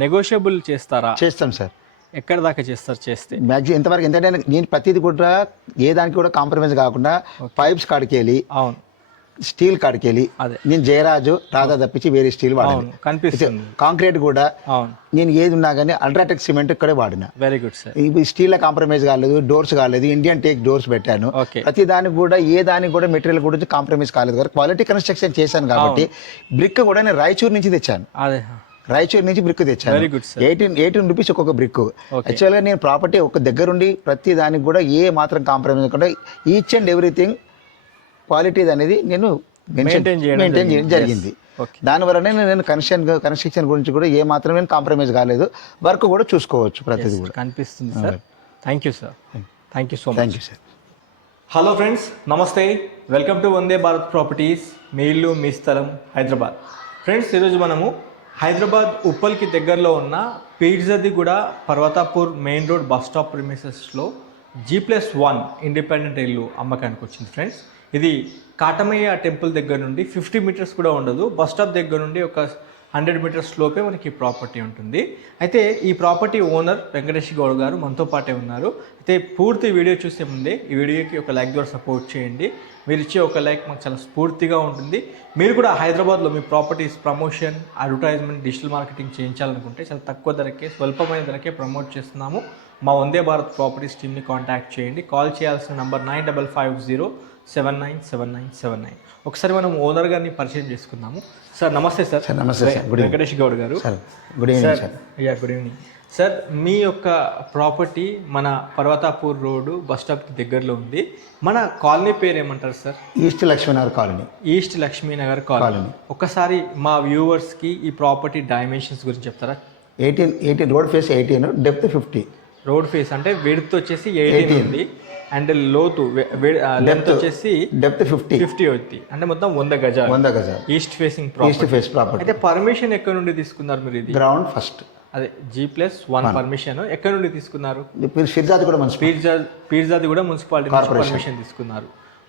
Negotiable చేస్తారా? చేస్తాం sir. ఎక్కడ దాకా చేస్తారు? చేస్తే మ్యాక్సిమం ఎంతవరకు ఏంటంటే నేను ప్రతిదీ కూడా ఏ దానికి కూడా కాంప్రమైజ్ కాకుండా పైప్స్ కాడికి వెళ్ళి అవును స్టీల్ కాడికి వెళ్ళి అదే నేను జయరాజు రాధా తప్పించి వేరే స్టీల్ వాడాను. కనిపిస్తుంది. కాంక్రీట్ కూడా అవును నేను ఏది ఉన్నా కానీ అల్ట్రాటెక్ సిమెంట్ ఇక్కడే వాడినా. Very good sir. ఇప్పుడు స్టీల్ కాంప్రమైజ్ కాలేదు, డోర్స్ కాలేదు, ఇండియన్ టేక్ డోర్స్ పెట్టాను. ఓకే. ప్రతి దానికి కూడా ఏ దానికి కూడా మెటీరియల్ గురించి కాంప్రమైజ్ కాలేదు కదా. క్వాలిటీ కన్స్ట్రక్షన్ చేశాను కాబట్టి బ్రిక్ కూడా నేను రాయచూరు నుంచి తెచ్చాను. అదే రాయచూరు నుంచి బ్రిక్ తెచ్చాను. Very good sir. 18 రూపీస్ ఒక్కొక్క బ్రిక్. యాక్చువల్గా నేను ప్రాపర్టీ ఒక దగ్గరుండి ప్రతి దానికి కూడా ఏ మాత్రం కాంప్రమైజ్ కూడా ఈచ్ అండ్ ఎవ్రీథింగ్ క్వాలిటీ అనేది నేను మెయింటైన్ చేయడం జరిగింది. దానివల్లనే నేను కన్స్ట్రక్షన్ గురించి కూడా ఏ మాత్రం నేను కాంప్రమైజ్ కాలేదు. వర్క్ కూడా చూసుకోవచ్చు ప్రతిదీ కూడా కనిపిస్తుంది sir. Thank you sir. Thank you so much. Thank you sir. Hello friends, నమస్తే. Welcome to Vande Bharat properties, మీ ఇల్లు మీ స్థలం, హైదరాబాద్. ఫ్రెండ్స్, ఈరోజు మనము హైదరాబాద్ ఉప్పల్కి దగ్గరలో ఉన్న Peerzadiguda Parvathapur main road bus stop ప్రిమిసెస్లో G+1 ఇండిపెండెంట్ ఇల్లు అమ్మకానికి వచ్చింది. ఫ్రెండ్స్, ఇది కాటమయ్య టెంపుల్ దగ్గర నుండి 50 మీటర్స్ కూడా ఉండదు. బస్ స్టాప్ దగ్గర నుండి ఒక 100 మీటర్స్ లోపే మనకి ప్రాపర్టీ ఉంటుంది. అయితే ఈ ప్రాపర్టీ ఓనర్ వెంకటేష్ గౌడ్ గారు మనతో పాటే ఉన్నారు. అయితే పూర్తి వీడియో చూసే ముందే ఈ వీడియోకి ఒక లైక్ ద్వారా సపోర్ట్ చేయండి. మీరు ఇచ్చే ఒక లైక్ మాకు చాలా స్ఫూర్తిగా ఉంటుంది. మీరు కూడా హైదరాబాద్లో మీ properties promotion, advertisement, digital marketing చేయించాలనుకుంటే చాలా తక్కువ ధరకే, స్వల్పమైన ధరకే ప్రమోట్ చేస్తున్నాము. మా వందే భారత్ ప్రాపర్టీస్ టీమ్ని కాంటాక్ట్ చేయండి. కాల్ చేయాల్సిన నంబర్ 9550797979. ఒకసారి మనం ఓనర్ గారిని పరిచయం చేసుకుందాము. సార్ నమస్తే సార్. నమస్తే sir. Venkatesh Goud garu. Good evening sir. Good evening sir. మీ యొక్క ప్రాపర్టీ మన పర్వతాపూర్ రోడ్డు బస్ స్టాప్కి దగ్గరలో ఉంది. మన కాలనీ పేరు ఏమంటారు sir? East Lakshmi Nagar colony. East Lakshmi Nagar colony. ఒకసారి మా వ్యూవర్స్కి ఈ ప్రాపర్టీ డైమెన్షన్స్ గురించి చెప్తారా? 18 road face 18, depth 50. Road face అంటే విడ్త్ వచ్చేసి 18 ఉంది అండ్ లోతు లెంత్ వచ్చేసి డెప్త్ 50 అవుతుంది. అంటే మొత్తం 100 గజాలు. East facing property. అయితే పర్మిషన్ ఎక్కడ నుండి తీసుకున్నారు మీరు? ఇది గ్రౌండ్ ఫస్ట్. అదే G+1 పర్మిషన్ ఎక్కడ నుండి తీసుకున్నారు? పీర్జాది కూడా మున్సిపాలిటీ పర్మిషన్ తీసుకున్నారు.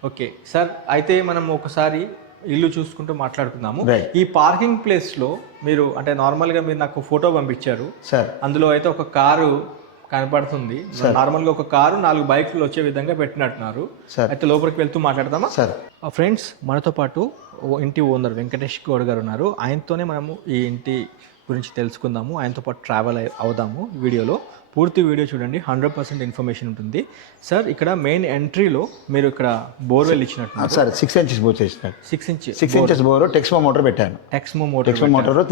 Okay sir. అయితే మనం ఒకసారి ఇల్లు చూసుకుంటూ మాట్లాడుకుందాము. ఈ పార్కింగ్ ప్లేస్ లో మీరు అంటే నార్మల్ గా మీరు నాకు ఫోటో పంపించారు సార్. అందులో అయితే ఒక కారు కనపడుతుంది. నార్మల్ గా ఒక కారు 4 బైకులు వచ్చే విధంగా పెట్టినట్టున్నారు. అయితే లోపలికి వెళ్తూ మాట్లాడదామా సార్? ఫ్రెండ్స్, మనతో పాటు ఇంటి ఓనర్ వెంకటేష్ గౌడ్ గారు ఉన్నారు. ఆయనతోనే మనము ఈ ఇంటి గురించి తెలుసుకుందాము. ఆయనతో పాటు ట్రావెల్ అవుదాము. వీడియోలో పూర్తి వీడియో చూడండి, 100% ఇన్ఫర్మేషన్ ఉంటుంది. సార్, ఇక్కడ మెయిన్ ఎంట్రీలో మీరు ఇక్కడ బోర్వెల్ ఇచ్చినట్టు సార్ 6 inches బోర్ చేసినాడు. 6 inches బోర్ టెక్స్మో మోటార్ పెట్టాను. టెక్స్మో మోటార్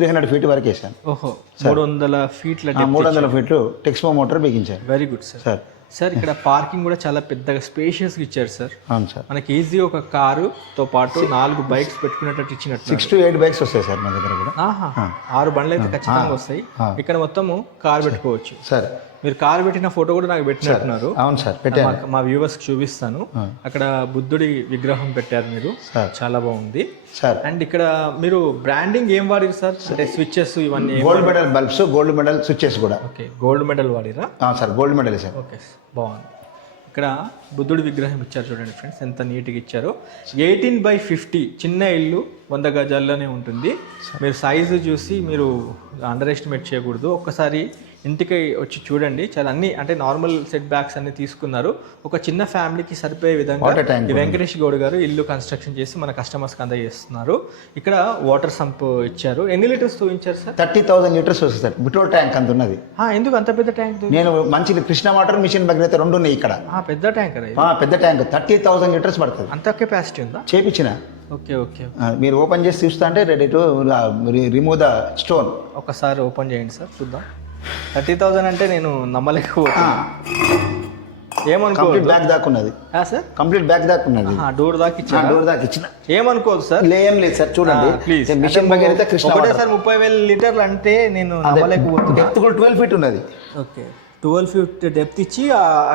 300 feet వరకు వేసాను. ఓహో, 300 ఫీట్ల 300 feet టెక్స్మో మోటార్ బిగించాను. Very good sir. సార్, ఇక్కడ పార్కింగ్ కూడా చాలా పెద్దగా స్పేషియస్గా ఇచ్చారు సార్. అవును సార్. మనకి ఈజీ ఒక కారుతో పాటు 4 బైక్స్ పెట్టుకునేటట్టు ఇచ్చినట్టు. 6 to 8 bikes వస్తాయి సార్ మా దగ్గర కూడా. 6 బండ్లు అయితే ఖచ్చితంగా వస్తాయి. ఇక్కడ మొత్తము కార్ పెట్టుకోవచ్చు సార్. మీరు కార్ పెట్టిన ఫోటో కూడా నాకు పెట్టినట్టున్నారు. అవును సార్, పెట్టాను. మా వ్యూవర్స్ చూపిస్తాను. అక్కడ బుద్ధుడి విగ్రహం పెట్టారు మీరు, చాలా బాగుంది సార్. అండ్ ఇక్కడ మీరు బ్రాండింగ్ ఏం వాడారు సార్? అంటే స్విచ్చెస్ ఇవన్నీ gold medal bulbs, gold medal switches కూడా. ఓకే, గోల్డ్ మెడల్ వాడిరా sir? Gold medal sir. Okay, బాగుంది. ఇక్కడ బుద్ధుడి విగ్రహం ఇచ్చారు చూడండి ఫ్రెండ్స్, ఎంత నీట్గా ఇచ్చారు. 18/50 చిన్న ఇల్లు 100 గజాల్లోనే ఉంటుంది. మీరు సైజు చూసి మీరు అండర్ ఎస్టిమేట్ చేయకూడదు. ఒక్కసారి ఇంటికి వచ్చి చూడండి. చాలా అన్ని అంటే నార్మల్ సెట్ బ్యాక్స్ అన్ని తీసుకున్నారు. ఒక చిన్న ఫ్యామిలీకి సరిపోయే విధంగా వెంకటేష్ గౌడ్ గారు ఇల్లు కన్స్ట్రక్షన్ చేసి మన కస్టమర్స్కి అందజేస్తున్నారు. ఇక్కడ వాటర్ సంప్ ఇచ్చారు. ఎన్ని లీటర్స్ చూపించారు సార్? 30,000 లీటర్స్ వస్తుంది సార్. బిటోల్ ట్యాంక్ అంత ఉన్నది. ఎందుకు అంత పెద్ద ట్యాంక్? నేను మంచి కృష్ణ వాటర్ మిషన్ భగీరథ 2 ఉన్నాయి ఇక్కడ. పెద్ద ట్యాంక్. పెద్ద ట్యాంక్ 30,000 లీటర్స్ పడుతుంది. అంత కెపాసిటీ ఉందా? చేపించిన. Okay okay. మీరు ఓపెన్ చేసి చూస్తా అంటే ready to remove the stone. ఒకసారి ఓపెన్ చేయండి సార్, చూద్దాం. 30,000 అంటే నేను నమ్మలేకపోతున్నాను. కంప్లీట్ బ్యాక్ దాకా ఉన్నది సార్. కంప్లీట్ బ్యాక్ దాకా ఉన్నది. డోర్ దాకా ఇచ్చిన. ఏమనుకోదు సార్? ఏం లేదు సార్, చూడండి please. Mission Bhagiratha Krishna sir 30,000 లీటర్లు అంటే నేను నమ్మలేకపోతున్నాను. డెప్త్ కూడా 12 feet ఉన్నది. ఓకే, 12 feet డెప్త్ ఇచ్చి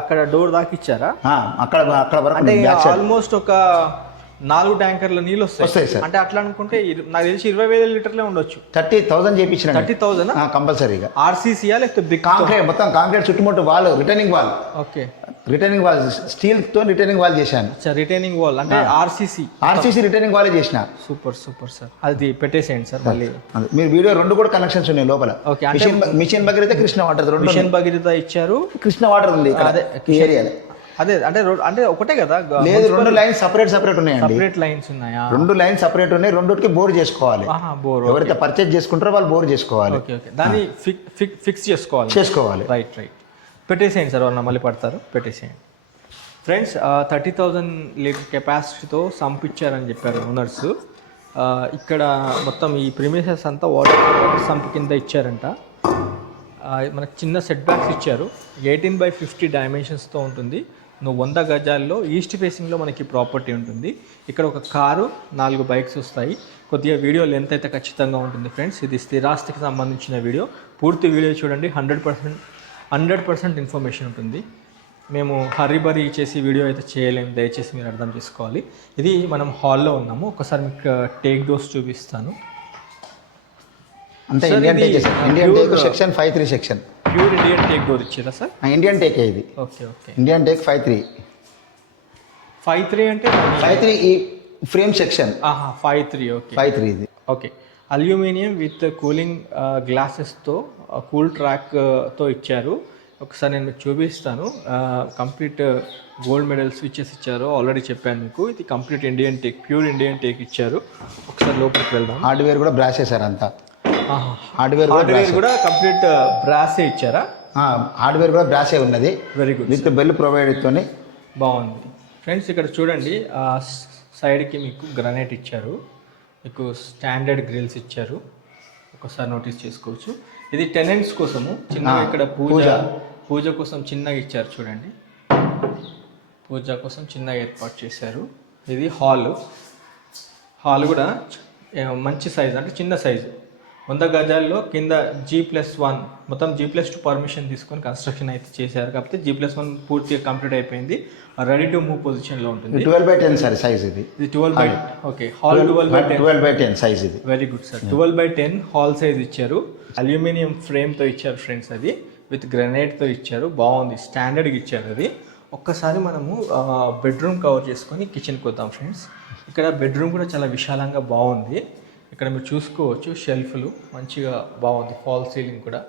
అక్కడ డోర్ దాకా ఇచ్చారా? అక్కడ వరకు అంటే ఆల్మోస్ట్ ఒక 4 ట్యాంకర్ల నీళ్ళు వస్తాయి సార్. అంటే అట్లా అనుకుంటే నాకు తెలిసి 20,000 లీటర్లే ఉండొచ్చు. 30,000 చేయించిన. 30,000 కంపల్సరీగా. ఆర్సీసీయా లేకపోతే కాంక్రీట్, మొత్తం కాంక్రీట్ చుట్టుముట్టు wall, returning wall. Okay, returning wall స్టీల్తో రిటర్నింగ్ వాల్ చేశాను. రిటైనింగ్ వాల్ అంటే ఆర్సీసీ రిటర్నింగ్ వాలే చేసిన. సూపర్ సార్, అది పెట్టేసేయండి సార్ మళ్ళీ. మీరు వీడియో 2 కూడా కనెక్షన్స్ ఉన్నాయి లోపల. ఓకే, అంటే mission Bhagiratha, Krishna water, 2 mission Bhagiratha ఇచ్చారు, కృష్ణ వాటర్ ఉంది ఇక్కడ ఈ ఏరియాలో. అదే అంటే ఒకటే కదా? లేదు, 2 లైన్స్ సపరేట్ ఉన్నాయండి. సపరేట్ లైన్స్ ఉన్నాయా? 2 లైన్స్ సపరేట్ ఉన్నాయి, 2కి బోర్ చేసుకోవాలి. బోర్ ఎవరైతే పర్చేజ్ చేసుకుంటారో వాళ్ళు బోర్ చేసుకోవాలి. ఓకే, దాన్ని ఫిక్స్ చేసుకోవాలి. రైట్, పెట్టేసేయండి సార్, వాళ్ళు మళ్ళీ పడతారు, పెట్టేసేయండి. ఫ్రెండ్స్, 30,000 లీటర్ కెపాసిటీతో సంప్ ఇచ్చారని చెప్పారు ఓనర్స్. ఇక్కడ మొత్తం ఈ ప్రిమిసెస్ అంతా వాటర్ సంప్ కింద ఇచ్చారంట. మనకు చిన్న సెట్ బ్యాక్స్ ఇచ్చారు. 18/50 డైమెన్షన్స్తో ఉంటుంది. 100 గజాల్లో ఈస్ట్ ఫేసింగ్లో మనకి ప్రాపర్టీ ఉంటుంది. ఇక్కడ ఒక కారు, 4 బైక్స్ వస్తాయి. కొద్దిగా వీడియో లెంత్ అయితే ఖచ్చితంగా ఉంటుంది ఫ్రెండ్స్. ఇది స్థిరాస్తికి సంబంధించిన వీడియో. పూర్తి వీడియో చూడండి, 100% ఇన్ఫర్మేషన్ ఉంటుంది. మేము హర్రీబరీ చేసి వీడియో అయితే చేయలేము, దయచేసి మీరు అర్థం చేసుకోవాలి. ఇది మనం హాల్లో ఉన్నాము. ఒకసారి మీకు టేక్ డోర్స్ చూపిస్తాను. అంతే Indian teak section 53 section. Pure Indian take door ఇచ్చారా సార్? ఇండియన్ టేక్ ఇది. ఓకే, ఇండియన్ టేక్ 53 అంటే 53 ఈ ఫ్రేమ్ సెక్షన్. 53. ఓకే, 53 ఇది. ఓకే, అల్యూమినియం విత్ కూలింగ్ గ్లాసెస్తో కూల్ ట్రాక్తో ఇచ్చారు. ఒకసారి నేను మీకు చూపిస్తాను. కంప్లీట్ గోల్డ్ మెడల్ స్విచెస్ ఇచ్చారు, ఆల్రెడీ చెప్పాను మీకు. ఇది complete Indian teak, pure Indian teak ఇచ్చారు. ఒకసారి లోపలికి వెళ్దాం. హార్డ్వేర్ కూడా బ్రాస్ చేశారు అంతా. హార్డ్వేర్ కూడా కంప్లీట్ బ్రాసే ఇచ్చారా? హార్డ్వేర్ కూడా బ్రాసే ఉన్నది. Very good. విత్ బెల్ ప్రొవైడ్తోనే బాగుంది. ఫ్రెండ్స్, ఇక్కడ చూడండి, సైడ్కి మీకు గ్రానైట్ ఇచ్చారు, మీకు స్టాండర్డ్ గ్రిల్స్ ఇచ్చారు. ఒకసారి నోటీస్ చేసుకోవచ్చు. ఇది టెనెంట్స్ కోసము చిన్నగా ఇక్కడ పూజ కోసం చిన్నగా ఇచ్చారు చూడండి. పూజ కోసం చిన్నగా ఏర్పాటు చేశారు. ఇది హాల్ కూడా మంచి సైజు, అంటే చిన్న సైజు. 100 గజాల్లో కింద G+1 మొత్తం G+2 పర్మిషన్ తీసుకొని కన్స్ట్రక్షన్ అయితే చేశారు. కాకపోతే G+1 పూర్తిగా కంప్లీట్ అయిపోయింది, రెడీ టు మూవ్ పొజిషన్లో ఉంటుంది. 12/10 సార్ సైజ్ ఇది. 12/10. ఓకే, హాల్ 12/10 సైజ్ ఇది. Very good sir. 12/10 hall size ఇచ్చారు. అల్యూమినియం ఫ్రేమ్తో ఇచ్చారు ఫ్రెండ్స్, అది విత్ గ్రానైట్తో ఇచ్చారు. బాగుంది, స్టాండర్డ్గా ఇచ్చారు అది. ఒక్కసారి మనము బెడ్రూమ్ కవర్ చేసుకొని కిచెన్కి వద్దాం ఫ్రెండ్స్. ఇక్కడ బెడ్రూమ్ కూడా చాలా విశాలంగా బాగుంది. ఇక్కడ మీరు చూసుకోవచ్చు, షెల్ఫ్లు మంచిగా బాగుంది. ఫాల్ సీలింగ్ కూడా,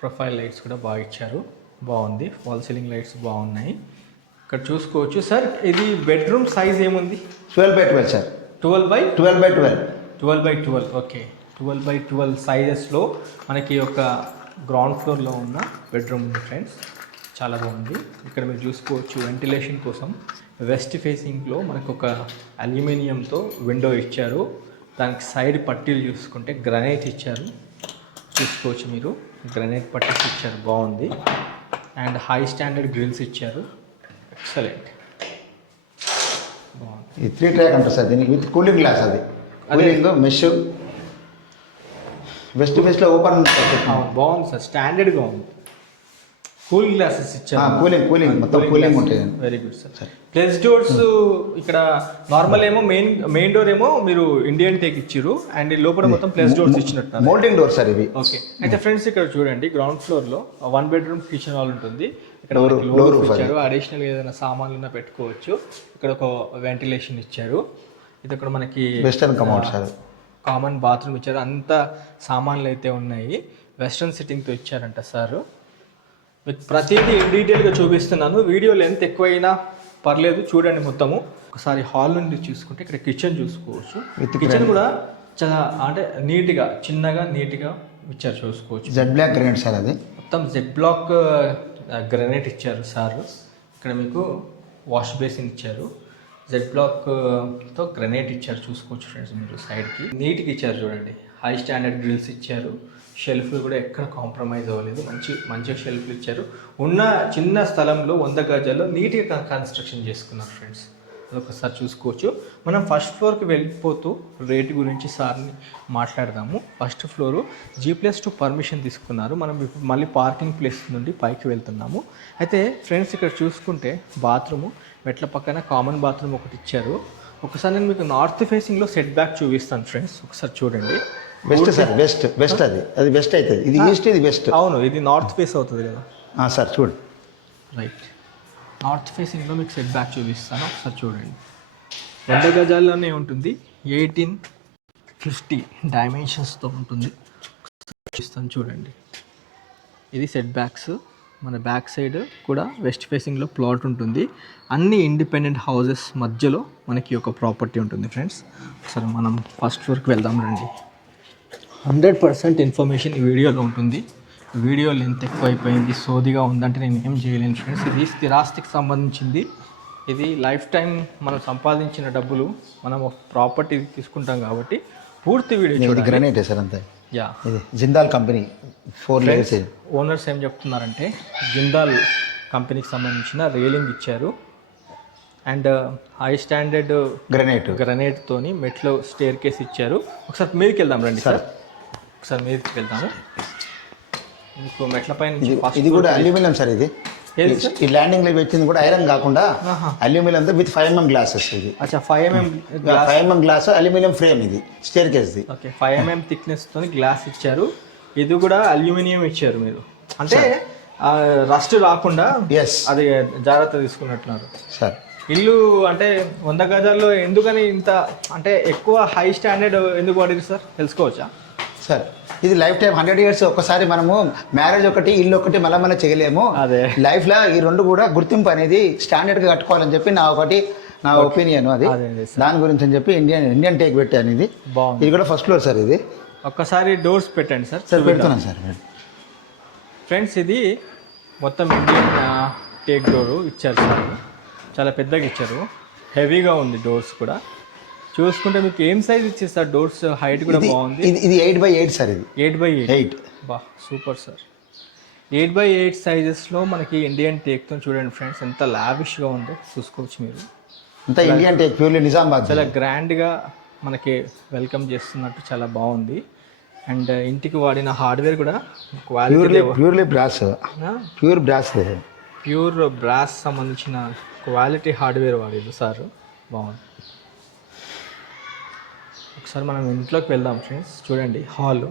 ప్రొఫైల్ లైట్స్ కూడా బాగా ఇచ్చారు, బాగుంది. ఫాల్ సీలింగ్ లైట్స్ బాగున్నాయి. ఇక్కడ చూసుకోవచ్చు సార్. ఇది బెడ్రూమ్ సైజ్ ఏముంది? 12/12 సార్. 12/12. ఓకే, 12/12 సైజెస్లో మనకి ఒక గ్రౌండ్ ఫ్లోర్లో ఉన్న బెడ్రూమ్ ఉంది ఫ్రెండ్స్. చాలా బాగుంది. ఇక్కడ మీరు చూసుకోవచ్చు, వెంటిలేషన్ కోసం వెస్ట్ ఫేసింగ్లో మనకు ఒక అల్యూమినియంతో విండో ఇచ్చారు. దానికి సైడ్ పట్టీలు చూసుకుంటే గ్రానైట్ ఇచ్చారు, చూసుకోవచ్చు మీరు. గ్రానైట్ పట్టీస్ ఇచ్చారు, బాగుంది. అండ్ హై స్టాండర్డ్ గ్రిల్స్ ఇచ్చారు, ఎక్సలెంట్, బాగుంది. ఈ 3 ట్రాక్ అంటారు సార్ దీనికి, విత్ కూలింగ్ గ్లాస్. అది కూలింగ్ మెష్, వెస్ట్ ఫేస్లో ఓపెన్. బాగుంది సార్, స్టాండర్డ్గా ఉంది. కూల్ గ్లాసెస్ ఇచ్చారు, కూలింగ్ మొత్తం కూలింగ్ ఉంటుంది. Very good sir. Plus doors ఇక్కడ నార్మల్ ఏమో మెయిన్ డోర్ ఏమో మీరు ఇండియన్ టేక్ ఇచ్చారు, అండ్ లోపల మొత్తం ప్లస్ డోర్స్ ఇచ్చినట్టు మోల్డింగ్ డోర్ సార్ ఇవి. ఓకే, అయితే ఫ్రెండ్స్ ఇక్కడ చూడండి, గ్రౌండ్ ఫ్లోర్ లో 1 బెడ్రూమ్ కిచెన్ హాల్ ఉంటుంది. ఇక్కడ ఇచ్చారు, అడిషనల్ ఏదైనా సామాన్లు ఉన్నా పెట్టుకోవచ్చు. ఇక్కడ ఒక వెంటిలేషన్ ఇచ్చారు. ఇది ఇక్కడ మనకి western commode sir, common bathroom ఇచ్చారు. అంత సామాన్లు అయితే ఉన్నాయి, వెస్టర్న్ సిట్టింగ్తో ఇచ్చారంట సార్. మీకు ప్రతిదీ డీటెయిల్గా చూపిస్తున్నాను. వీడియో లెంత్ ఎక్కువైనా పర్లేదు, చూడండి మొత్తము. ఒకసారి హాల్ నుండి చూసుకుంటే ఇక్కడ కిచెన్ చూసుకోవచ్చు. కిచెన్ కూడా చాలా అంటే నీట్గా, చిన్నగా నీట్గా ఇచ్చారు, చూసుకోవచ్చు. జెడ్ బ్లాక్ గ్రానైట్ సార్, అది మొత్తం జెడ్ బ్లాక్ గ్రానైట్ ఇచ్చారు సార్. ఇక్కడ మీకు వాష్ బేసిన్ ఇచ్చారు, జెడ్ బ్లాక్తో గ్రానైట్ ఇచ్చారు, చూసుకోవచ్చు ఫ్రెండ్స్ మీరు. సైడ్కి నీట్గా ఇచ్చారు చూడండి. హై స్టాండర్డ్ గ్రిల్స్ ఇచ్చారు. షెల్ఫ్లు కూడా ఎక్కడ కాంప్రమైజ్ అవ్వలేదు, మంచిగా షెల్ఫ్లు ఇచ్చారు. ఉన్న చిన్న స్థలంలో 100 గజాల్లో నీట్గా కన్స్ట్రక్షన్ చేసుకున్నారు ఫ్రెండ్స్. అదొకసారి చూసుకోవచ్చు. మనం ఫస్ట్ ఫ్లోర్కి వెళ్ళిపోతూ రేటు గురించి సార్ని మాట్లాడదాము. ఫస్ట్ ఫ్లోరు G+2 పర్మిషన్ తీసుకున్నారు. మనం ఇప్పుడు మళ్ళీ పార్కింగ్ ప్లేస్ నుండి పైకి వెళ్తున్నాము. అయితే ఫ్రెండ్స్ ఇక్కడ చూసుకుంటే బాత్రూము మెట్ల పక్కన కామన్ బాత్రూమ్ ఒకటి ఇచ్చారు. ఒకసారి నేను మీకు నార్త్ ఫేసింగ్లో సెట్ బ్యాక్ చూపిస్తాను ఫ్రెండ్స్, ఒకసారి చూడండి. వెస్ట్ సార్, వెస్ట్ అది వెస్ట్ అవుతుంది. ఇది ఈస్ట్, ఇది వెస్ట్. అవును, ఇది నార్త్ ఫేస్ అవుతుంది కదా సార్, చూడండి. రైట్, నార్త్ ఫేసింగ్లో మీకు సెట్ బ్యాక్ చూపిస్తాను, ఒకసారి చూడండి. 100 గజాల్లోనే ఉంటుంది, 1850 డైమెన్షన్స్తో ఉంటుంది. చూపిస్తాను చూడండి. ఇది సెట్ బ్యాక్స్. మన బ్యాక్ సైడ్ కూడా వెస్ట్ ఫేసింగ్లో ప్లాట్ ఉంటుంది. అన్ని ఇండిపెండెంట్ హౌసెస్ మధ్యలో మనకి ఒక ప్రాపర్టీ ఉంటుంది ఫ్రెండ్స్. సరే మనం ఫస్ట్ ఫ్లోర్కి వెళ్దాం రండి. 100% ఇన్ఫర్మేషన్ ఈ వీడియోలో ఉంటుంది. వీడియో లెంత్ ఎక్కువ అయిపోయింది, సోదిగా ఉందంటే నేను ఏం చేయలేను ఫ్రెండ్స్. ఇది స్థిరాస్తికి సంబంధించింది. ఇది లైఫ్ టైం మనం సంపాదించిన డబ్బులు మనం ఒక ప్రాపర్టీ తీసుకుంటాం కాబట్టి పూర్తి వీడియో చూడండి. గ్రానైట్ సార్ అంతే. యా, ఇది జిందాల్ కంపెనీ 4 లేయర్స్. ఓనర్స్ ఏం చెప్తున్నారంటే జిందాల్ కంపెనీకి సంబంధించిన రేలింగ్ ఇచ్చారు అండ్ హై స్టాండర్డ్ గ్రనైట్ తోని మెట్లో స్టేర్ కేస్ ఇచ్చారు. ఒకసారి మీదకి వెళ్దాం రండి సార్. ఒకసారి మీదకి వెళ్దాము. మీకు మెట్ల పైన ఇది కూడా అల్యూమినియం సార్. ఇది ఈ ల్యాండింగ్ లో పెట్టింది కూడా ఐరన్ కాకుండా అల్యూమినియం విత్ 5mm గ్లాసెస్. ఇది 5mm గ్లాస్ అల్యూమినియం ఫ్రేమ్. ఇది staircase. Okay, 5mm thickness తోని గ్లాస్ ఇచ్చారు. ఇది కూడా అల్యూమినియం ఇచ్చారు మీరు, అంటే రస్ట్ రాకుండా అది జాగ్రత్త తీసుకున్నట్టున్నారు సార్. ఇల్లు అంటే 100 గజాల్లో ఎందుకని ఇంత అంటే ఎక్కువ హై స్టాండర్డ్ ఎందుకు పడింది సార్, తెలుసుకోవచ్చా సార్? ఇది లైఫ్ టైం 100 years. ఒక్కసారి మనము మ్యారేజ్ ఒకటి, ఇల్లు ఒకటి మళ్ళీ చేయలేము. అదే లైఫ్లో ఈ రెండు కూడా గుర్తింపు అనేది స్టాండర్డ్గా కట్టుకోవాలని చెప్పి నా ఒపీనియన్. అది దాని గురించి అని చెప్పి ఇండియన్ టేక్ పెట్టాను. ఇది ఇది కూడా ఫస్ట్ ఫ్లోర్ సార్. ఇది ఒక్కసారి డోర్స్ పెట్టండి సార్. సార్ పెడుతున్నాను సార్. ఫ్రెండ్స్ ఇది మొత్తం ఇండియన్ టేక్ డోర్ ఇచ్చారు సార్. చాలా పెద్దగా ఇచ్చారు, హెవీగా ఉంది డోర్స్ కూడా. చూసుకుంటే మీకు ఏం సైజ్ ఇచ్చారు సార్? డోర్స్ హైట్ కూడా బాగుంది. ఇది 8x8 సార్. ఇది 8x8. బా సూపర్ సార్. 8x8 సైజెస్లో మనకి ఇండియన్ టేక్తో చూడండి ఫ్రెండ్స్, ఎంత లావిష్గా ఉందో చూసుకోవచ్చు మీరు. అంతా ఇండియన్ టేక్, ప్యూర్లీ నిజామాబాద్. చాలా గ్రాండ్గా మనకి వెల్కమ్ చేస్తున్నట్టు చాలా బాగుంది. అండ్ ఇంటికి వాడిన హార్డ్వేర్ కూడా ప్యూర్ బ్రాస్ సంబంధించిన క్వాలిటీ హార్డ్వేర్ వాడేది సార్. బాగుంది. ఒకసారి మనం ఇంట్లోకి వెళ్దాం ఫ్రెండ్స్. చూడండి హాల్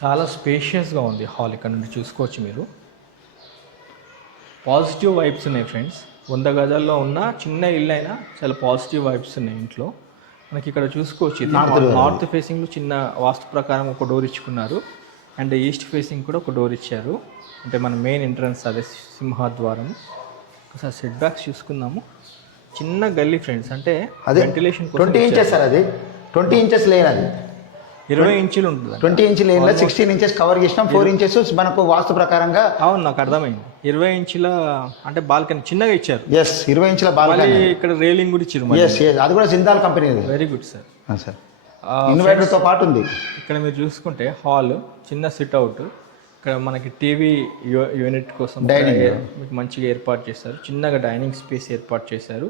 చాలా స్పేషియస్గా ఉంది. హాల్ ఇక్కడ నుండి చూసుకోవచ్చు మీరు. పాజిటివ్ వైబ్స్ ఉన్నాయి ఫ్రెండ్స్. 100 గజాల్లో ఉన్న చిన్న ఇల్లు అయినా చాలా పాజిటివ్ వైబ్స్ ఉన్నాయి ఇంట్లో. మనకి ఇక్కడ చూసుకోవచ్చు. ఇది నార్త్ ఫేసింగ్లో చిన్న వాస్తు ప్రకారం ఒక డోర్ ఇచ్చుకున్నారు అండ్ ఈస్ట్ ఫేసింగ్ కూడా ఒక డోర్ ఇచ్చారు. అంటే మన మెయిన్ ఎంట్రన్స్ అదే సింహద్వారం. ఒకసారి సెట్ బ్యాక్స్ చూసుకుందాము. చిన్న గల్లీ ఫ్రెండ్స్, అంటే వెంటిలేషన్ 20 inches సార్. అది 20 inches లేన్. అది 20 ఇంచులు ఉంటుంది. 20 inch లేన్లో 16 inches కవర్ చేసినాం. 4 inches మనకు వాస్తు ప్రకారంగా. అవును, నాకు అర్థమైంది. 20 ఇంచుల అంటే బాల్కనీ చిన్నగా ఇచ్చారు. 20 inch బాల్కనీ. ఇక్కడ రేలింగ్ కూడా ఇచ్చారు. అది కూడా Jindal company. Very good sir. Sir ఇన్వర్టర్తో పాటు ఉంది. ఇక్కడ మీరు చూసుకుంటే హాల్, చిన్న సిట్అవుట్. ఇక్కడ మనకి టీవీ యూనిట్ కోసం మీకు మంచిగా ఏర్పాటు చేశారు. చిన్నగా డైనింగ్ స్పేస్ ఏర్పాటు చేశారు.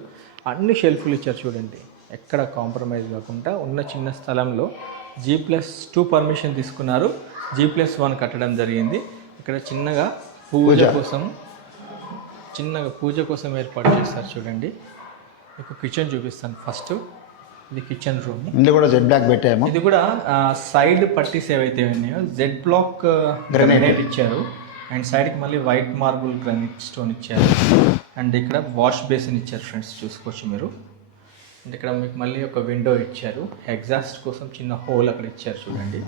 అన్ని షెల్ఫ్లు ఇచ్చారు చూడండి, ఎక్కడ కాంప్రమైజ్ కాకుండా. ఉన్న చిన్న స్థలంలో G+2 పర్మిషన్ తీసుకున్నారు. G+1 కట్టడం జరిగింది. ఇక్కడ చిన్నగా పూజ కోసం ఏర్పాటు చేస్తారు చూడండి. మీకు కిచెన్ చూపిస్తాను ఫస్ట్. ఇది కిచెన్ రూమ్. ఇందులో కూడా జెడ్ బ్లాక్ పెట్టాము. ఇది కూడా సైడ్ పట్టీస్ ఏవైతే ఉన్నాయో జెడ్ బ్లాక్ గ్రానైట్ ఇచ్చారు. అండ్ సైడ్కి మళ్ళీ వైట్ మార్బుల్ గ్రానైట్ స్టోన్ ఇచ్చారు. అండ్ ఇక్కడ వాష్ బేసిన్ ఇచ్చారు ఫ్రెండ్స్, చూసుకోవచ్చు మీరు. అండ్ ఇక్కడ మీకు మళ్ళీ ఒక విండో ఇచ్చారు. ఎగ్జాస్ట్ కోసం చిన్న హోల్ అక్కడ ఇచ్చారు చూడండి.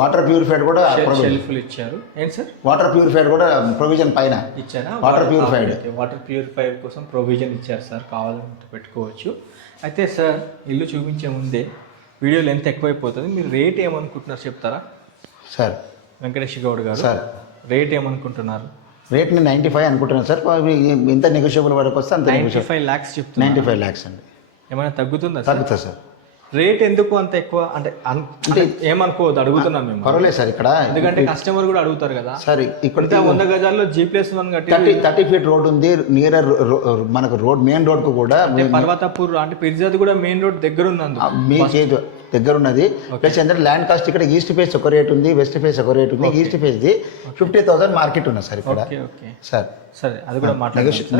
వాటర్ ప్యూరిఫైడ్ కూడా షెల్ఫ్లు ఇచ్చారు. ఏంటి సార్? వాటర్ ప్యూరిఫైడ్ కూడా ప్రొవిజన్ పైన ఇచ్చారా? వాటర్ ప్యూరిఫైడ్ కోసం ప్రొవిజన్ ఇచ్చారు సార్, కావాలంటే పెట్టుకోవచ్చు. అయితే సార్ ఇల్లు చూపించే ముందే వీడియో లెంత్ ఎక్కువైపోతుంది. మీరు రేట్ ఏమనుకుంటున్నారు చెప్తారా సార్? వెంకటేష్ గౌడ్ గారు సార్ రేట్ ఏమనుకుంటున్నారు? రేట్ నేను 95 అనుకుంటున్నాను సార్. ఇంత నెగోషియబుల్ వరకు వస్తే అంత. 95 lakhs చెప్తున్నారు. 95 lakhs అండి. ఏమైనా తగ్గుతుందా? తగ్గుతా సార్. రేట్ ఎందుకు అంత ఎక్కువ అంటే ఏమనుకోవద్దు, అడుగుతున్నాం మేము. పర్వాలేదు సార్. ఇక్కడ ఎందుకంటే కస్టమర్ కూడా అడుగుతారు కదా సార్. ఇక్కడ 100 గజాల్లో G+1 కట్టి 30 feet రోడ్ ఉంది. నియర్ మనకు రోడ్, మెయిన్ రోడ్ కు కూడా. పర్వతాపూర్ అంటే పిర్జాది కూడా మెయిన్ రోడ్ దగ్గర ఉంది. మీకు దగ్గర ఉన్నది. ప్లస్ ఏంటంటే ల్యాండ్ కాస్ట్ ఇక్కడ ఈస్ట్ ఫేస్ ఒక రేట్ ఉంది, వెస్ట్ ఫేస్ ఒక రేట్ ఉంది. ఈస్ట్ ఫేస్ ది 50,000 మార్కెట్ ఉన్నది సార్ ఇక్కడ. సార్ సరే, అది కూడా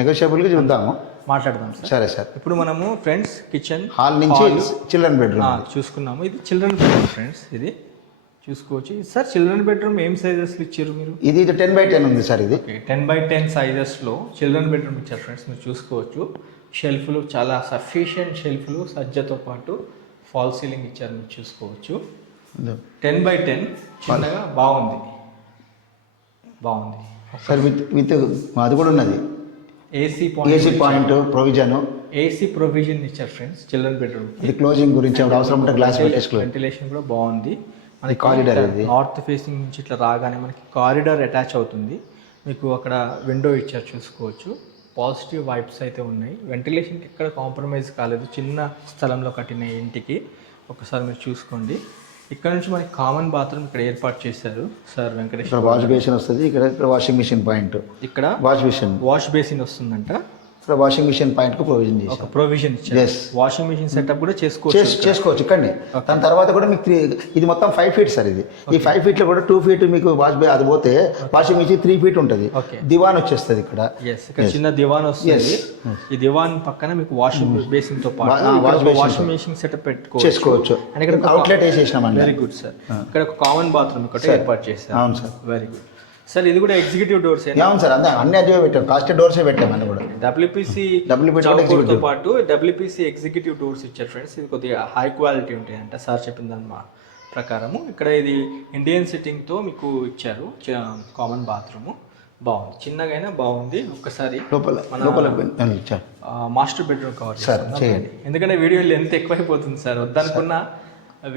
నెగోషియబుల్గా చూద్దాము, మాట్లాడదాం సార్. సరే సార్. ఇప్పుడు మనము ఫ్రెండ్స్ కిచెన్ హాల్ నుంచి చిల్డ్రన్ బెడ్రూమ్ చూసుకున్నాము. ఇది చిల్డ్రన్ బెడ్రూమ్ ఫ్రెండ్స్. ఇది చూసుకోవచ్చు. సార్ చిల్డ్రన్ బెడ్రూమ్ ఏం సైజెస్లో ఇచ్చారు మీరు? ఇది 10x10 ఉంది సార్. ఇది 10x10 సైజెస్లో చిల్డ్రన్ బెడ్రూమ్ ఇచ్చారు ఫ్రెండ్స్. మీరు చూసుకోవచ్చు షెల్ఫ్లు చాలా సఫిషియంట్ షెల్ఫ్లు, సజ్జతో పాటు ఫాల్ సీలింగ్ ఇచ్చారు. మీరు చూసుకోవచ్చు 10x10 చిన్నగా బాగుంది సార్. విత్ అది కూడా ఉన్నది AC point provision. AC provision ఇచ్చారు ఫ్రెండ్స్ చిల్డ్రన్ బెడ్రూమ్. ఇది క్లోజింగ్ గురించి అవసరం ఉంటే గ్లాస్ పెట్టేసుకోవాలి. వెంటిలేషన్ కూడా బాగుంది. మనకి కారిడార్ నార్త్ ఫేసింగ్ నుంచి ఇట్లా రాగానే మనకి కారిడార్ అటాచ్ అవుతుంది. మీకు అక్కడ విండో ఇచ్చారు చూసుకోవచ్చు. పాజిటివ్ వైబ్స్ అయితే ఉన్నాయి. వెంటిలేషన్కి ఎక్కడ కాంప్రమైజ్ కాలేదు. చిన్న స్థలంలో కట్టిన ఇంటికి ఒకసారి మీరు చూసుకోండి. ఇక్కడ నుంచి మనకి కామన్ బాత్రూమ్ ఇక్కడ ఏర్పాటు చేశారు సార్ వెంకటేష్. వాష్ బేసిన్ వస్తుంది. ఇక్కడ వాషింగ్ మిషన్ పాయింట్. ఇక్కడ వాష్ బేసిన్ వస్తుందంట. ఇక్కడ వాషింగ్ మిషన్ పాయింట్ కు ప్రొవిజన్ చేసి ఒక ప్రొవిజన్ ఇచ్చారు. వాషింగ్ మిషన్ సెటప్ కూడా చేసుకోవచ్చు ఇక్కడనే. దాని తర్వాత కూడా మీకు ఇది మొత్తం 5 feet సార్. ఇది ఈ 5 feet లో కూడా 2 feet మీకు అది పోతే వాషింగ్ మిషన్ 3 feet ఉంటుంది. దివాన్ వచ్చేస్తుంది ఇక్కడ. ఇక్కడ చిన్న దివాన్ వస్తుంది. ఈ దివాన్ పక్కన మీకు వాషింగ్ బేసిన్ తో పాటు వాషింగ్ మిషన్ సెటప్ చేసుకోవచ్చు. అండ్ ఇక్కడ అవుట్లెట్ వేసేసినామండి. Very good sir. ఇక్కడ ఒక కామన్ బాత్రూమ్ ఒకటి ఏర్పాటు చేశారు. అవును సార్. Very good sir. ఇది కూడా ఎగ్జిక్యూటివ్ డోర్స్. అవును సార్. అన్ని అదే పెట్టాం. కాస్ట్ డోర్సే పెట్టామని కూడా WPC తో పాటు WPC ఎగ్జిక్యూటివ్ డోర్స్ ఇచ్చారు ఫ్రెండ్స్. ఇది కొద్దిగా హై క్వాలిటీ ఉంటాయి అంట సార్ చెప్పిన దాని ప్రకారము. ఇక్కడ ఇది ఇండియన్ సిట్టింగ్ తో మీకు ఇచ్చారు. కామన్ బాత్రూమ్ బాగుంది, చిన్నగైనా బాగుంది. ఒక్కసారి మాస్టర్ బెడ్రూమ్ కవర్ చేయండి. ఎందుకంటే వీడియో లెంత్ ఎక్కువైపోతుంది సార్. వద్దనుకున్న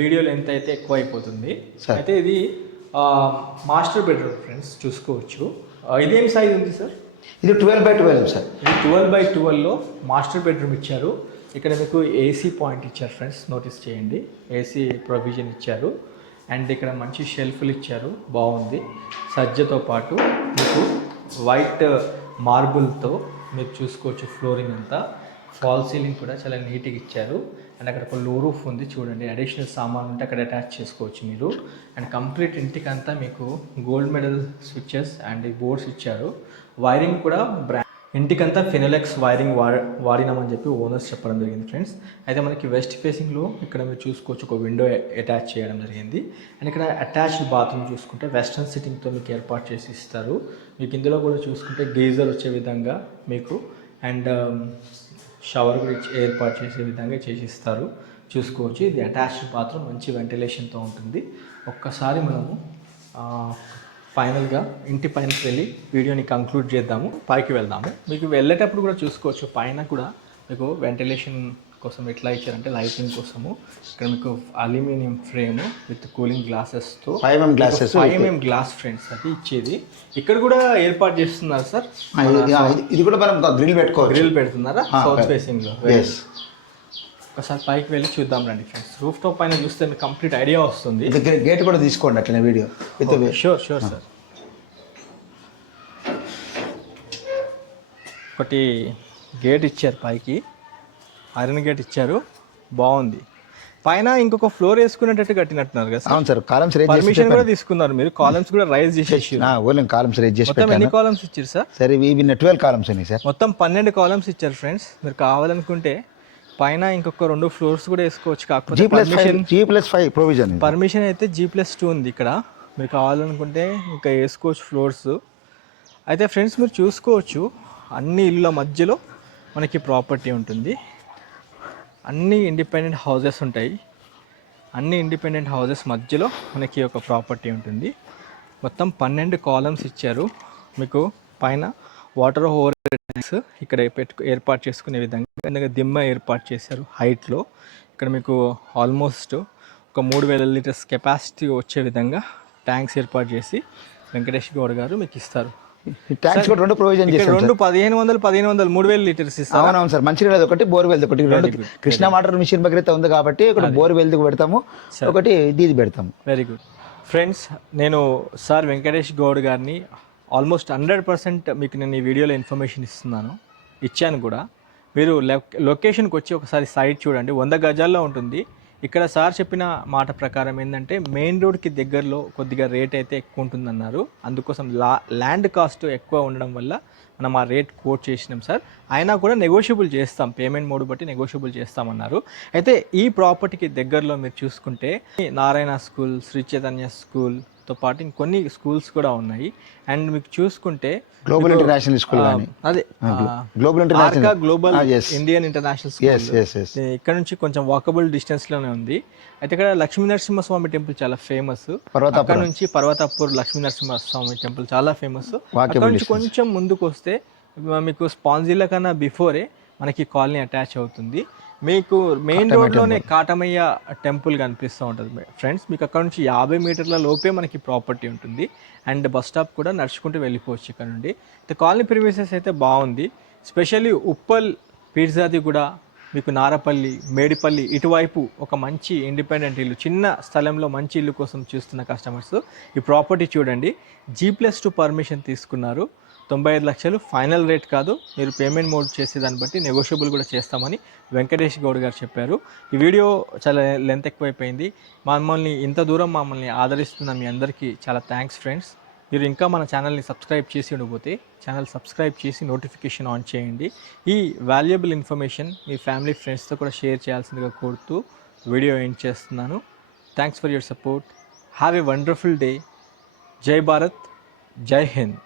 వీడియో లెంత్ అయితే ఎక్కువ అయిపోతుంది. అయితే ఇది మాస్టర్ బెడ్రూమ్ ఫ్రెండ్స్ చూసుకోవచ్చు. ఇదేం సైజ్ ఉంది సార్? ఇది 12x12 సార్. ఇది 12x12లో మాస్టర్ బెడ్రూమ్ ఇచ్చారు. ఇక్కడ మీకు ఏసీ పాయింట్ ఇచ్చారు ఫ్రెండ్స్, నోటీస్ చేయండి. ఏసీ ప్రొవిజన్ ఇచ్చారు. అండ్ ఇక్కడ మంచి షెల్ఫ్లు ఇచ్చారు, బాగుంది. సజ్జతో పాటు మీకు వైట్ మార్బుల్తో మీరు చూసుకోవచ్చు. ఫ్లోరింగ్ అంతా ఫాల్ సీలింగ్ కూడా చాలా నీట్గా ఇచ్చారు. అండ్ అక్కడ ఒక లో రూఫ్ ఉంది చూడండి. అడిషనల్ సామాన్ ఉంటే అక్కడ అటాచ్ చేసుకోవచ్చు మీరు. అండ్ కంప్లీట్ ఇంటికంతా మీకు gold medal switches and boards ఇచ్చారు. వైరింగ్ కూడా ఇంటికంతా ఫినోలెక్స్ వైరింగ్ వాడినామని చెప్పి ఓనర్స్ చెప్పడం జరిగింది ఫ్రెండ్స్. అయితే మనకి వెస్ట్ ఫేసింగ్లో ఇక్కడ మీరు చూసుకోవచ్చు ఒక విండో అటాచ్ చేయడం జరిగింది. అండ్ ఇక్కడ అటాచ్డ్ బాత్రూమ్ చూసుకుంటే వెస్ట్రన్ సిట్టింగ్తో మీకు ఏర్పాటు చేసి ఇస్తారు. మీకు ఇందులో కూడా చూసుకుంటే గీజర్ వచ్చే విధంగా మీకు అండ్ షవర్ కూడా ఏర్పాటు చేసే విధంగా చేసి ఇస్తారు చూసుకోవచ్చు. ఇది అటాచ్డ్ బాత్రూమ్, మంచి వెంటిలేషన్తో ఉంటుంది. ఒక్కసారి మనము ఫైనల్గా ఇంటి పైనకి వెళ్ళి వీడియోని కంక్లూడ్ చేద్దాము. పైకి వెళ్దాము. మీకు వెళ్ళేటప్పుడు కూడా చూసుకోవచ్చు పైన కూడా మీకు వెంటిలేషన్ కోసం ఎట్లా ఇచ్చారంటే లైటింగ్ కోసము ఇక్కడ మీకు అల్యూమినియం ఫ్రేమ్ విత్ కూలింగ్ గ్లాసెస్తో 5mm గ్లాస్ ఫ్రెండ్స్ అది ఇచ్చేది. ఇక్కడ కూడా ఏర్పాటు చేస్తున్నారు సార్. ఇది కూడా మనం గ్రిల్ పెడుతున్నారా సౌత్ ఫేసింగ్లో? ఒకసారి పైకి వెళ్ళి చూద్దాం రండి ఫ్రెండ్స్. రూఫ్ టాప్ పైన చూస్తే మీకు కంప్లీట్ ఐడియా వస్తుంది. గేట్ కూడా తీసుకోండి అట్లనే వీడియో. Sure sir. ఒకటి గేట్ ఇచ్చారు పైకి, ఐరన్ గేట్ ఇచ్చారు, బాగుంది. పైన ఇంకొక ఫ్లోర్ వేసుకునేటట్టు కట్టినట్టున్నారు కదా? అవును సార్. కాలమ్స్ పర్మిషన్ కూడా తీసుకున్నారు మీరు. కాలమ్స్ కూడా రైజ్ చేసేసి కాలమ్స్ రేజ్ చేసి మొత్తం ఎన్ని కాలమ్స్ ఇచ్చారు సార్? సరే ఇవి 12 కాలమ్స్ ఉన్నాయి సార్. మొత్తం 12 కాలమ్స్ ఇచ్చారు ఫ్రెండ్స్. మీరు కావాలనుకుంటే పైన ఇంకొక 2 ఫ్లోర్స్ కూడా వేసుకోవచ్చు. కాకపోతే G+5 ప్రొవిజన్ పర్మిషన్ అయితే G+2 ఉంది ఇక్కడ. మీరు కావాలనుకుంటే ఇంకా వేసుకోవచ్చు ఫ్లోర్స్. అయితే ఫ్రెండ్స్ మీరు చూసుకోవచ్చు అన్ని ఇళ్ళ మధ్యలో మనకి ప్రాపర్టీ ఉంటుంది. అన్ని ఇండిపెండెంట్ హౌసెస్ ఉంటాయి. అన్ని ఇండిపెండెంట్ హౌసెస్ మధ్యలో మనకి ఒక ప్రాపర్టీ ఉంటుంది. మొత్తం 12 కాలమ్స్ ఇచ్చారు మీకు. పైన వాటర్ ఓవర్ ట్యాంక్స్ ఇక్కడ ఏర్పాటు చేసుకునే విధంగా దిమ్మ ఏర్పాటు చేశారు హైట్లో. ఇక్కడ మీకు ఆల్మోస్ట్ ఒక 3000 లీటర్స్ కెపాసిటీ వచ్చే విధంగా ట్యాంక్స్ ఏర్పాటు చేసి వెంకటేష్ గౌడ్ గారు మీకు ఇస్తారు. ట్యాంక్స్ కూడా 2 ప్రొవిజన్ చేశారు. 1500 3000 లీటర్స్ ఇస్తారు. అవునవును సార్. మంచినీళ్ళది ఒకటి, బోర్వెల్ది ఒకటి. 2 కృష్ణా వాటర్ మిషన్ భగీరథ ఉంది కాబట్టి ఒకటి బోర్వెల్ది పెడతాము, ఒకటి దీది పెడతాము. Very good friends. నేను సార్ వెంకటేష్ గౌడ్ గారిని ఆల్మోస్ట్ 100% మీకు నేను ఈ వీడియోలో ఇన్ఫర్మేషన్ ఇచ్చాను కూడా. మీరు లొకేషన్కి వచ్చి ఒకసారి సైట్ చూడండి. 100 గజాల్లో ఉంటుంది. ఇక్కడ సార్ చెప్పిన మాట ప్రకారం ఏంటంటే మెయిన్ రోడ్కి దగ్గరలో కొద్దిగా రేట్ అయితే ఎక్కువ ఉంటుందన్నారు. అందుకోసం ల్యాండ్ కాస్ట్ ఎక్కువ ఉండడం వల్ల మనం ఆ రేట్ కోట్ చేసినాం సార్. అయినా కూడా నెగోషియబుల్ చేస్తాం, పేమెంట్ మోడ్ బట్టి నెగోషియబుల్ చేస్తామన్నారు. అయితే ఈ ప్రాపర్టీకి దగ్గరలో మీరు చూసుకుంటే నారాయణ స్కూల్, శ్రీ చైతన్య స్కూల్తో పాటు ఇంకొన్ని స్కూల్స్ కూడా ఉన్నాయి. అండ్ మీకు చూసుకుంటే గ్లోబల్ ఇంటర్నేషనల్ స్కూల్ అదే global global Indian international school ఇక్కడ నుంచి కొంచెం వాకబుల్ డిస్టెన్స్ లోనే ఉంది. అయితే ఇక్కడ లక్ష్మీ నరసింహస్వామి టెంపుల్ చాలా ఫేమస్. అక్కడ నుంచి పర్వతాపూర్ లక్ష్మీ నరసింహస్వామి టెంపుల్ చాలా ఫేమస్. అక్కడ నుంచి కొంచెం ముందుకు వస్తే మీకు స్పాన్జిల్లా కన్నా బిఫోరే మనకి కాలనీ అటాచ్ అవుతుంది. మీకు మెయిన్ రోడ్లోనే కాటమయ్య టెంపుల్ కనిపిస్తూ ఉంటుంది ఫ్రెండ్స్. మీకు అక్కడ నుంచి 50 మీటర్ల లోపే మనకి ప్రాపర్టీ ఉంటుంది. అండ్ బస్ స్టాప్ కూడా నడుచుకుంటూ వెళ్ళిపోవచ్చు ఇక్కడ నుండి. కాలనీ ప్రిమిసెస్ అయితే బాగుంది. స్పెషల్లీ ఉప్పల్, పీర్జాది కూడా, మీకు నారపల్లి, మేడిపల్లి ఇటువైపు ఒక మంచి ఇండిపెండెంట్ ఇల్లు, చిన్న స్థలంలో మంచి ఇల్లు కోసం చూస్తున్న కస్టమర్స్ ఈ ప్రాపర్టీ చూడండి. G+2 పర్మిషన్ తీసుకున్నారు. 95 లక్షలు ఫైనల్ రేట్ కాదు, మీరు పేమెంట్ మోడ్ చేసే దాన్ని బట్టి నెగోషియబుల్ కూడా చేస్తామని వెంకటేష్ గౌడ్ గారు చెప్పారు. ఈ వీడియో చాలా లెంత్ ఎక్కువైపోయింది. ఇంత దూరం మమ్మల్ని ఆదరిస్తున్న మీ అందరికీ చాలా థ్యాంక్స్ ఫ్రెండ్స్. మీరు ఇంకా మన ఛానల్ని సబ్స్క్రైబ్ చేసి ఉండకపోతే ఛానల్ సబ్స్క్రైబ్ చేసి నోటిఫికేషన్ ఆన్ చేయండి. ఈ వాల్యుబుల్ ఇన్ఫర్మేషన్ మీ ఫ్యామిలీ ఫ్రెండ్స్తో కూడా షేర్ చేయాల్సిందిగా కోరుతూ వీడియో ఎండ్ చేస్తున్నాను. Thanks for your support. Have a wonderful day. జై భారత్, జై హింద్.